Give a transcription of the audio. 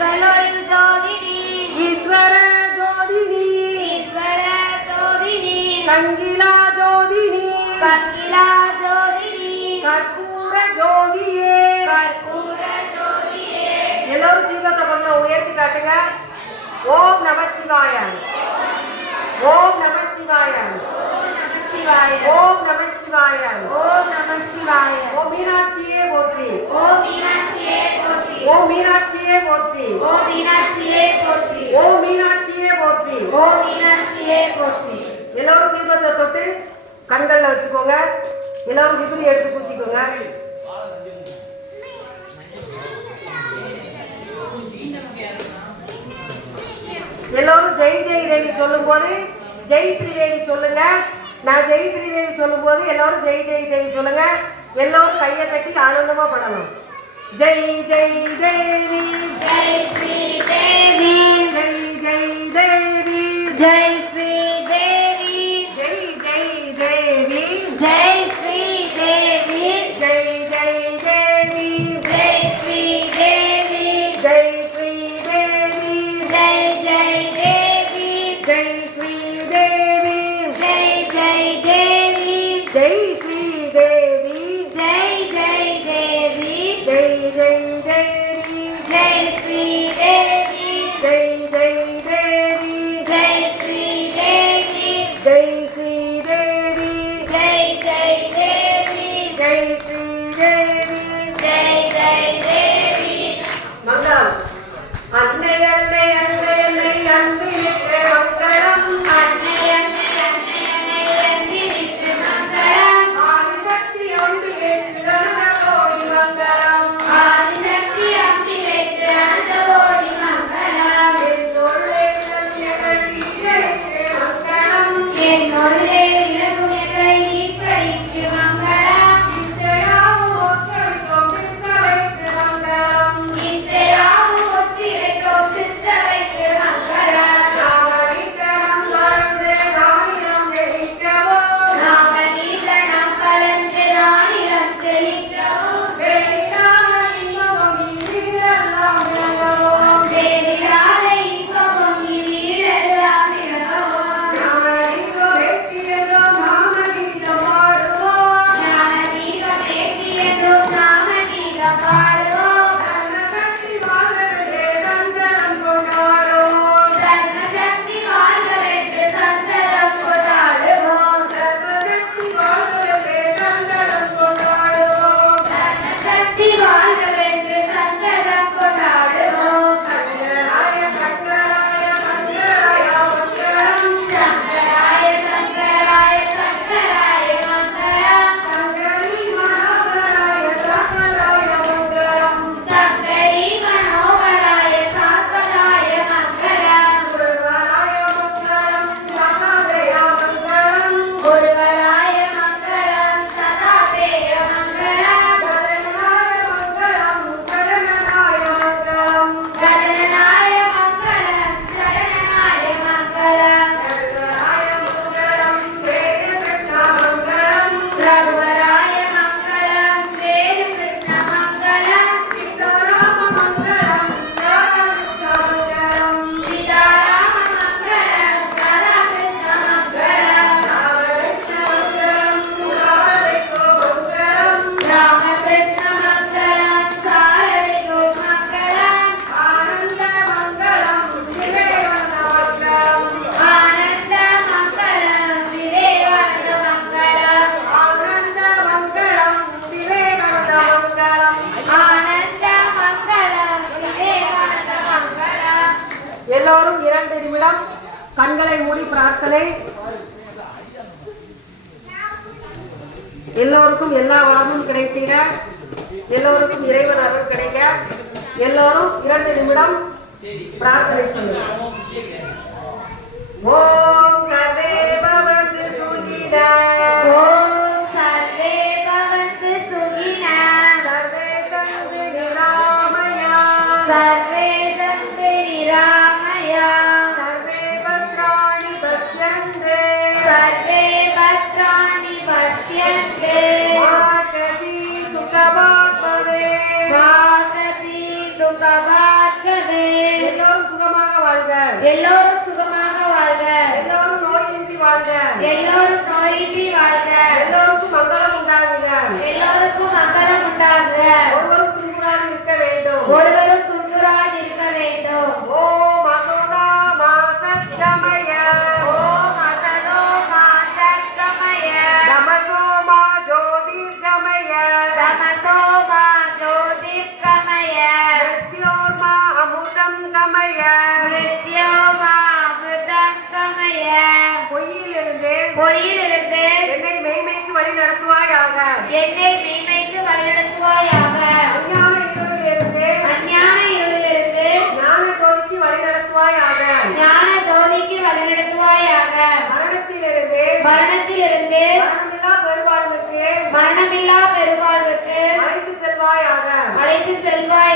எங்களுள் ஜோதினி ஈஸ்வர ஜோதினி ஈஸ்வர ஜோதினி கங்கிலா ஜோதினி கங்கிலா ஜோதினி கற்பூர ஜோதியே கற்பூர ஜோதியே. எல்லோரும் தீபத்தை கொஞ்சம் உயர்த்தி காட்டுங்க. ஓம் நம சிவாய ஓம் நம சிவாய ஓம் நம சிவாய ஓம் நம சிவாய. ஓம் மீனாட்சியே போற்றி ஓம் மீனாட்சியே போற்றி ஓம் மீனாட்சியே போற்றி ஓம் மீனாட்சியே போற்றி ஓம் மீனாட்சியே போற்றி. ஓம் மீனாட்சியே போற்றி. எல்லோரும் தீபத்தை தொட்டு கண்கள்ல வச்சுக்கோங்க. எல்லோரும் விபூதி எடுத்து பூச்சிக்கோங்க. எல்லோரும் ஜெய் ஜெய் தேவி சொல்லும் போது ஜெய் ஸ்ரீதேவி சொல்லுங்க. நான் ஜெய் ஸ்ரீதேவி சொல்லும் போது எல்லோரும் ஜெய் ஜெய் தேவி சொல்லுங்க. எல்லோரும் கையை கட்டி ஆனந்தமா படணும். ஜெய் ஜெய் தேவி ஜெய் ஸ்ரீ தேவி ஜெய் ஜெய் தேவி ஜெய் ஸ்ரீ தேவி ஜெய் ஜெய் தேவி ஜெய் ஸ்ரீ தேவி ஜெய் ஜெய் தேவி ஜெய் ஸ்ரீ தேவி ஜெய் ஸ்ரீ தேவி ஜெய் ஜெய் தேவி ஜெய் ஸ்ரீ தேவி ஜெய் ஜெய் தேவி ஜெய் ஸ்ரீ தேவி ஜெய் ஜெய் தேவி ஜெய் ஜெய் தேவி ஜெய் ஸ்ரீ தேவி ஜெய் ஜெய் தேவி ஜெய் ஸ்ரீ தேவி ஜெய் ஸ்ரீ தேவி ஜெய் ஜெய் தேவி ஜெய் ஸ்ரீ தேவி ஜெய் ஜெய் தேவி. மங்களம். அன்னை அன்னை அன்னை அன்னை அன்பிற்கு மங்களம். அன்னை அன்னை அன்னை அன்னை அன்பிற்கு மங்களம். ஆதிசக்தி ஒன்றிற்கு அனந்த கோடி மங்களம். ஆதிசக்தி அம்பிகைக்கு அனந்த கோடி மங்களம். என்னுள்ளே விளங்கிய ஈஸ்வரிக்கு மங்களம். என்னுள்ளே விளங்கும் எங்கள் ஈஸ்வரிக்கு மங்களம். இச்சையாவும் ஒற்றவிக்கும் சித்தவைக்கு மங்களம். இச்சையாவும் ஒற்றி வைக்கும் சித்தவைக்கு மங்களம். நாம வீட்டனம் கலந்து நானிலம் ஜெயிக்கவும். நாம நீலனம் கலந்து நானிலம் செழிக்கவும். வேறில்லாத இன்பமும் இவ்விடமெல்லாம் விளங்கவும். வேறில்லாத இன்பமும் இவ்வீடெல்லாம் விளங்கவும். ஞான தீபம் ஏற்றியதும் நாமகீதம் பாடுவோம். ஞான தீபம் ஏற்றியதும் நாம கீதம் பாடுவோம். தர்மசக்தி வாழ்வதே சந்தனம் கொண்டாடுவோம். சர்வசக்தி வாழ்கவென்று சந்தனம் கொண்டாடுவோம். சர்வசக்தி வாழ்வதே சந்தனம் கொண்டாடுவோம். சர்வசக்தி வாழ்கவென்று சந்தனம் கொண்டாடுவோம். சங்கராய சங்கராய சங்கராய மங்களம். சங்கராய சங்கராய சங்கராய மங்களம். சங்கரி மனோகராய சங்கராய மங்களம். சங்கரி மனோகராய சாஸ்வதாய மங்களம். குருவராய மங்களம் சகாதேய மங்களம். ஒருவராய மங்களம் சதாதேய மங்களம். கரணாய மங்களம் கரணனாய மங்களம். கரணனாய மங்களம் சரணனாய மங்களம். ரகுவராய மங்களம் வேத கிருஷ்ண மங்களம். ரகுவராய மங்களம் வேடு கிருஷ்ண மங்களம். சீதாராம மங்களம் ராதாகிருஷ்ண மங்களம். சீதாராம மங்களம் ராதாகிருஷ்ண மங்களம். ராமகிருஷ்ண மங்களம் ராதைக்கோ மங்களம். ராமகிருஷ்ண மங்களம் சாரதிகோ மங்களம். ஆனந்த மங்களம் விவேகானந்த மங்களம். ஆனந்த மங்களம் விவேகானந்த மங்களம். ஆனந்த மங்களம் விவேகானந்த மங்களம். ஆனந்த மங்களம் விவேகானந்த மங்களம். எல்லோரும் 2 நிமிடம் கண்களை மூடி பிரார்த்தனை. எல்லோருக்கும் எல்லா வளமும் கிடைத்திட, எல்லோருக்கும் இறைவன் அருள் கிடைக்க, எல்லோரும் 2 நிமிடம் பிரார்த்தனை செய்யுங்கள். ஓம் சர்வே பவது சுகினா ஓம் சர்வே பவந்து சுகினः. சர்வே சந்து நிராமயா சர்வே சந்து நிராமயா. சர்வே பத்ராணி பத்யந்தே சர்வே பத்ராணி பஷ்யந்தே. மாகதி சுகபாத்மவே வாகதி சுகபாத்கவே. எல்லோரும் சுகமாக வாழ்க எல்லோரும் நோயின்றி வாழ்க எல்லோரும் நோயின்றி வாழ்க எல்லோருக்கும் மங்களம் உண்டாகுக எல்லோருக்கும் மங்களம் உண்டாகுக ஒருவரும் துன்புறாது இருக்க வேண்டும் ஒருவரும் துன்புறாது இருக்க வேண்டும் ஓம் அசோகா மாசத்கமய ஓம் அசதோ மா சத்கமய நமசோமா ஜோதிர்கமய தமசோ மா ஜோதிர்கமய மிருத்யோர்மா அமுதம் கமய மிருத்யோ மா அமிர்தம் கமய பொய்யிலிருந்து பொய்யிலிருந்து என்னை மெய்மைக்கு வழி நடத்துவாயாக என்னை மெய்மைக்கு வழிநடத்துவாயாக அஞ்ஞான இருளிலிருந்து அஞ்ஞான இருளிலிருந்து ஞான ஜோதிக்கு வழி நடத்துவாயாக ஞான ஜோதிக்கு வழிநடத்துவாயாக மரணத்திலிருந்து மரணத்திலிருந்து மரணமில்லா பெருவாழ்வுக்கு மரணமில்லா பெருவாழ்வுக்கு அழைத்து செல்வாயாக அழைத்து செல்வாயாக